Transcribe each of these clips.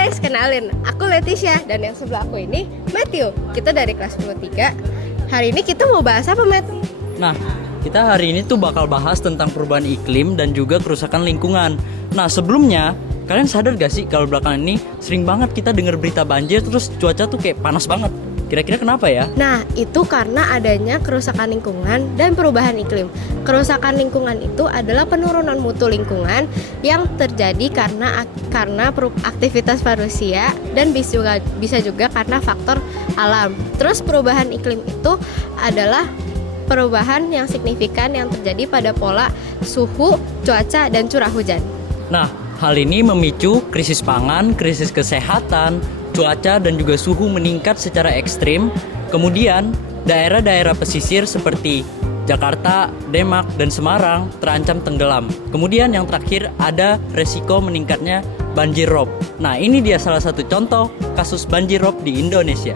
guys, kenalin, aku Leticia dan yang sebelah aku ini Matthew. Kita dari kelas 10-3. Hari ini kita mau bahas apa, Matt? Nah, kita hari ini tuh bakal bahas tentang perubahan iklim dan juga kerusakan lingkungan. Nah, sebelumnya, kalian sadar gak sih kalau belakangan ini sering banget kita dengar berita banjir terus cuaca tuh kayak panas banget. Kira-kira kenapa ya? Nah, itu karena adanya kerusakan lingkungan dan perubahan iklim. Kerusakan lingkungan itu adalah penurunan mutu lingkungan yang terjadi karena aktivitas manusia dan bisa juga karena faktor alam. Terus perubahan iklim itu adalah perubahan yang signifikan yang terjadi pada pola suhu, cuaca, dan curah hujan. Nah, hal ini memicu krisis pangan, krisis kesehatan, cuaca dan juga suhu meningkat secara ekstrim. Kemudian daerah-daerah pesisir seperti Jakarta, Demak, dan Semarang terancam tenggelam. Kemudian yang terakhir ada resiko meningkatnya banjir rob. Nah, ini dia salah satu contoh kasus banjir rob di Indonesia.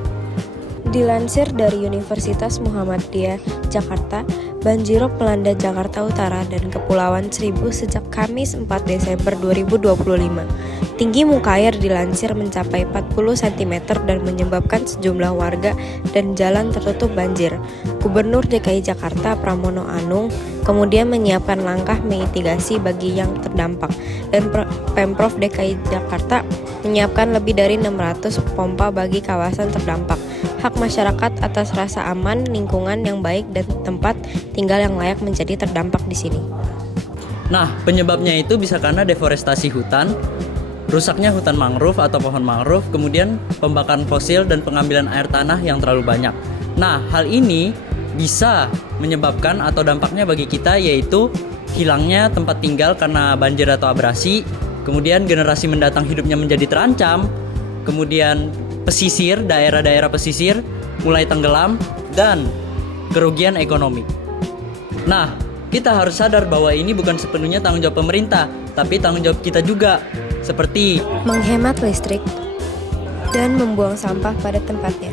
Dilansir dari Universitas Muhammadiyah Jakarta, banjirop melanda Jakarta Utara dan Kepulauan Seribu sejak Kamis 4 Desember 2025. Tinggi muka air dilansir mencapai 40 cm dan menyebabkan sejumlah warga dan jalan tertutup banjir. Gubernur DKI Jakarta Pramono Anung kemudian menyiapkan langkah mitigasi bagi yang terdampak, dan Pemprov DKI Jakarta menyiapkan lebih dari 600 pompa bagi kawasan terdampak. Hak masyarakat atas rasa aman, lingkungan yang baik, dan tempat tinggal yang layak menjadi terdampak di sini. Nah, penyebabnya itu bisa karena deforestasi hutan, rusaknya hutan mangrove atau pohon mangrove, kemudian pembakaran fosil dan pengambilan air tanah yang terlalu banyak. Nah, hal ini bisa menyebabkan atau dampaknya bagi kita yaitu hilangnya tempat tinggal karena banjir atau abrasi, kemudian generasi mendatang hidupnya menjadi terancam, kemudian pesisir, daerah-daerah pesisir mulai tenggelam, dan kerugian ekonomi. Nah, kita harus sadar bahwa ini bukan sepenuhnya tanggung jawab pemerintah, tapi tanggung jawab kita juga, seperti menghemat listrik dan membuang sampah pada tempatnya.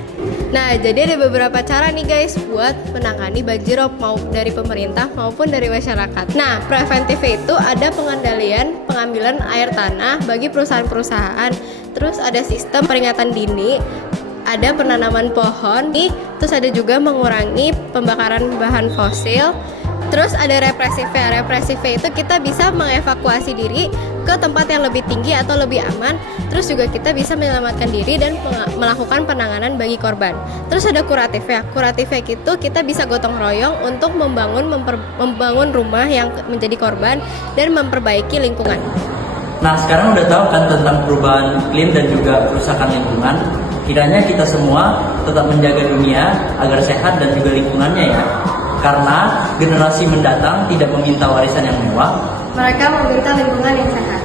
Nah, jadi ada beberapa cara nih guys buat menangani banjirop, mau dari pemerintah maupun dari masyarakat. Nah, preventifnya itu ada pengambilan air tanah bagi perusahaan-perusahaan. Terus ada sistem peringatan dini, ada penanaman pohon, terus ada juga mengurangi pembakaran bahan fosil. Terus ada represifnya. Represifnya itu kita bisa mengevakuasi diri ke tempat yang lebih tinggi atau lebih aman. Terus juga kita bisa menyelamatkan diri dan melakukan penanganan bagi korban. Terus ada kuratifnya. Kuratifnya itu kita bisa gotong royong untuk membangun rumah yang menjadi korban dan memperbaiki lingkungan. Nah, sekarang udah tahu kan tentang perubahan iklim dan juga kerusakan lingkungan. Kiranya kita semua tetap menjaga dunia agar sehat dan juga lingkungannya ya. Karena generasi mendatang tidak meminta warisan yang mewah. Mereka meminta lingkungan yang sehat.